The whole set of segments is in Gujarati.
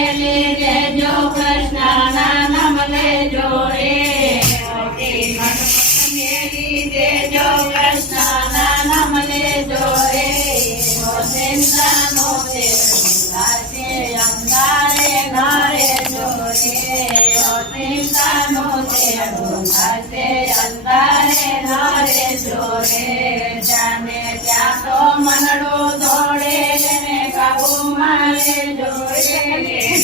મેલી દેજો કૃષ્ણના નામ લેજો રે મોટી મનમુખ મેલી દેજો કૃષ્ણના નામ લેજો રે ચિંતાનો તે અંધારે નારે જોરે ચિંતાનો તે અંધારે નારે જોરે જાને ત્યાં તો મનડું દોડે ને કાબુમાં લેજો રે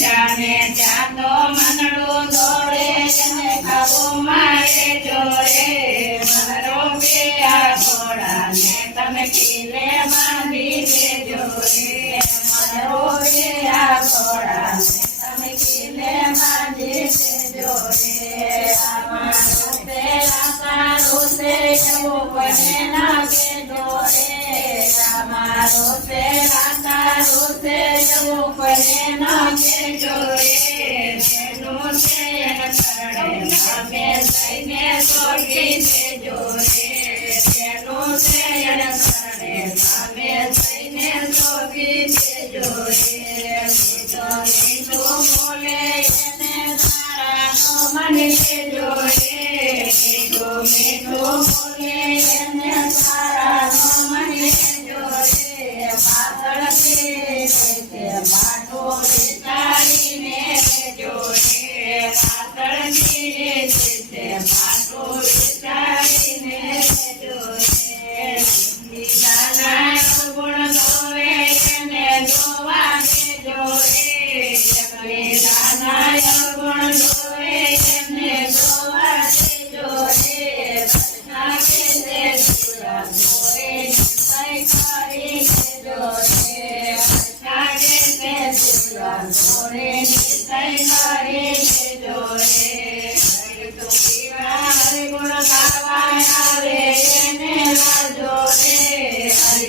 જાને ત્યાં તો મનડું દોડે ને કાબુમાં લેજો રે મનડો બે આ ઘોડાને તમે કિલે બાંધી દેજો રે મનડો બે આ ઘોડાને તમે કિલે બાંધી દેજો રે અમારો તે આકારો તે એવું કોઈને ના કહેજો રે અમારો તે આકારો તે એવું કોઈને ના કહેજો રે તેનું તે કરડે અમે લઈને છોડી દેજો રે તેનું તે કરડે અમે લઈને છોડી દેજો રે મીઠું બોલે એને તારાનો મને લેજો રે મીઠું બોલે એને તારાનો મને લેજો રે પાતળથી તે માટો વિચારીને લેજો રે પાતળથી તે માટો વિચારીને લેજો રે બીજાના ગુણ ધોવે એને ધોવા દેજો રે બીજાના ગુણ ધોવે એને ધોવા દેજો રે કૃષ્ણ કે તે ધોરે નિશ્ચય કરી દેજો રે કૃષ્ણ કે તે ધોરે નિશ્ચય કરી દેજો રે હરિ ગુણ ગાવા આવે એને લાજો રે હરિ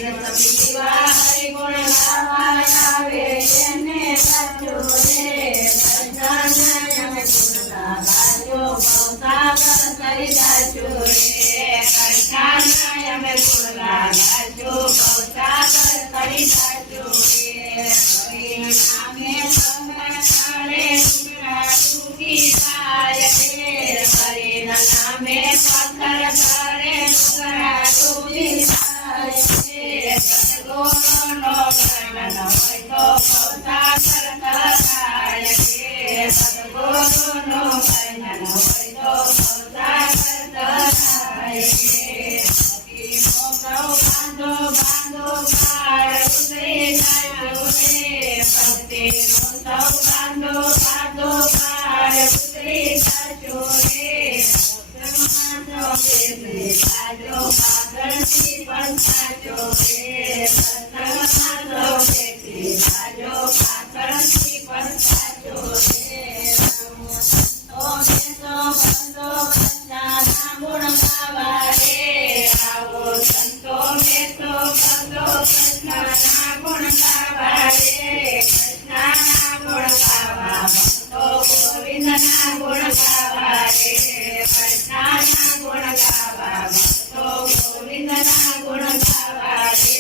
ગુણ ગાવા આવે એને લાજો રે કૃષ્ણ ગાજો ભવસાગર કરી જાજો રે કૃષ્ણ અમે બોલા ગાજો ભવસાગર કરી જાજો રે હરિનામે સંભાળે દુખી થાય રે હરિનામે પથ્થર કરે દુખી થાય રે સદગુણનો વર્ણન હોય તો ભવસાગર કરાય રે સદગુણનો વર્ણન હોય તો ભવસાગર કરાય રે બાંધો બાંધો પાર ઉતરી જાજો રે ભક્તિનો સૌ બાંધો બાંધો પાર ઉતરી જાજો રે ભક્તનો બેસી જાજો પાગળથી પણ જાજો રે ભક્તનો બેસી જાજો પાગળથી પણ જાજો રે સંતો બેસો બંધો કૃષ્ણના ગુણ ગાવા રે કૃષ્ણના ગુણ ગાવા ભક્તો ગોવિંદના ગુણ ગાવા રે કૃષ્ણના ગુણ ગાવા ભક્તો ગોવિંદના ગુણ ગાવા રે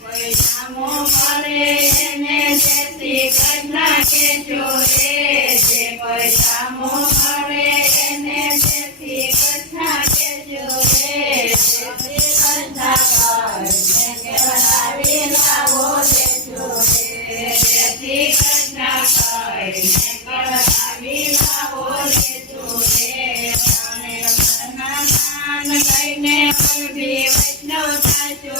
કોઈ નામો કરે એને જેથી કૃષ્ણ કેજો રે જે કોઈ નામો કરે એને જેથી કૃષ્ણ કેજો રે કૃષ્ણ કેવડાવી લાવો દેજો રે જેથી કૃષ્ણ કેવડાવી લાવો દેજો રે નામ લઈને વૈષ્ણવ થાજો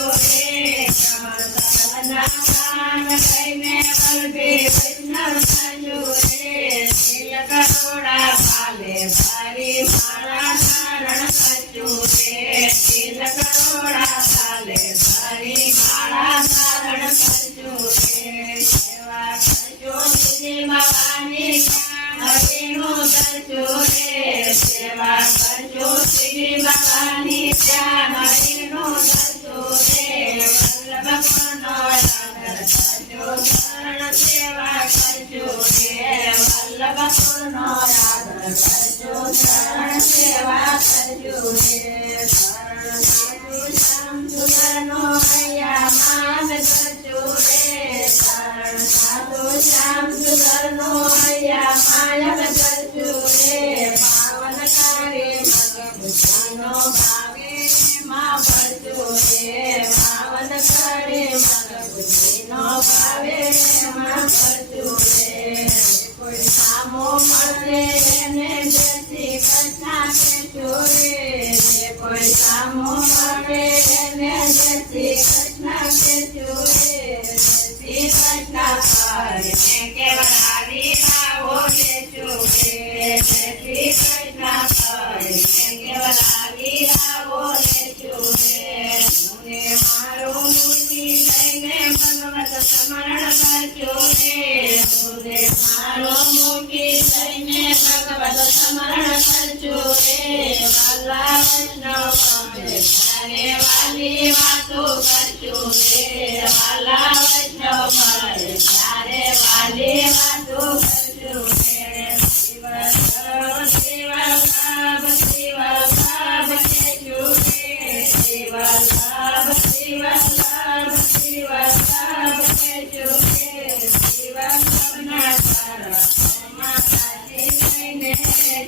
શ્રી કૃષ્ણ કેજો રે શ્રી કૃષ્ણ કરીને કેવડાવી લાવો લેજો રે શ્રી કૃષ્ણ કરીને કેવડાવી લાવો લેજો રે મને મારો મૂર્તિ લઈને ભગવત સ્મરણ કરજો રે મને મારો મૂર્તિ લઈને ભગવત સ્મરણ કરજો રે વાલા વૈષ્ણવ તારે વાલી વાતો કરજો રે વાલા વૈષ્ણવ મારે તારે વાલી વાતો કરજો રે શિવ લાભ કેજો રે શિવ લાભ કેજો રે શિવ લાભના સારા માતાજી લઈને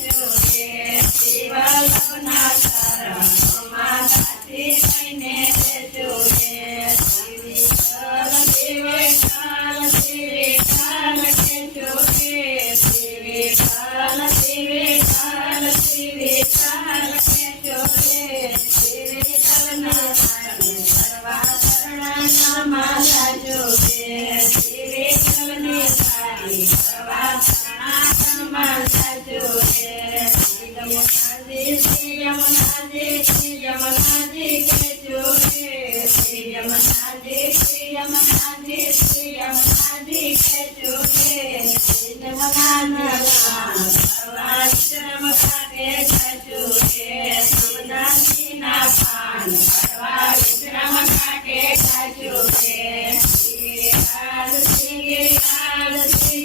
જો રે શિવ લાભના સારા માતાજી લઈને જો રે શિવે કાલ કેજો રે શિવે કાલ કેજો રે શિવે કાલના સર્વા શરણા માલા જો રે શિવે કાલની સારી સર્વા શરણા માલા જો રે શ્રી યમુનાજી કેજો રે શ્રી યમુનાજી કેજો રે યમુનાના સર્વા વિશ્રમ ખાતે જજો રે યમુનાજીના પાન સર્વા વિશ્રમ ખાતે જજો રે શ્રી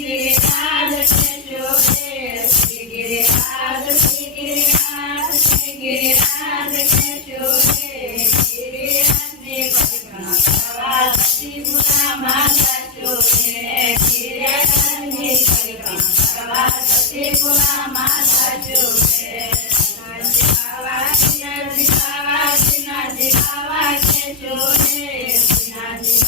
ગિરિરાજ કેજો રે શ્રી ગિરિરાજ કેજો રે ગિરિરાજની પરિક્રમા કરવા સતીપુરા માતા જો રે ગિરિરાજની પરિક્રમા કરવા સતીપુરા માતા જો રે શ્રીનાથજી બાવા કેજો રે શ્રીનાથજી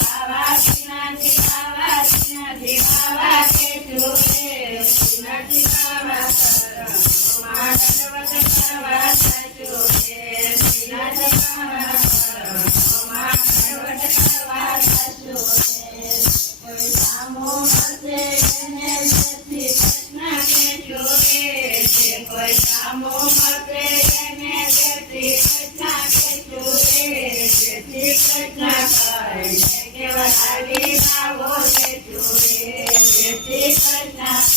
બાવા કેજો રે શ્રીનાથજી બાવા દંડવત કરવા સાચો રે શ્રીનાથજી બાવા દંડવત કરવા સાચો રે કોઈ સામો મળશે એને શ્રી કૃષ્ણ કેજો રે કોઈ સામો મળશે એને શ્રી કૃષ્ણ કેજો રે શ્રી કૃષ્ણ કરીને કેવડાવી લાવો લેજો રે શ્રી કૃષ્ણ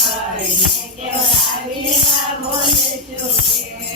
કરીને કેવડાવી લાવો લેજો રે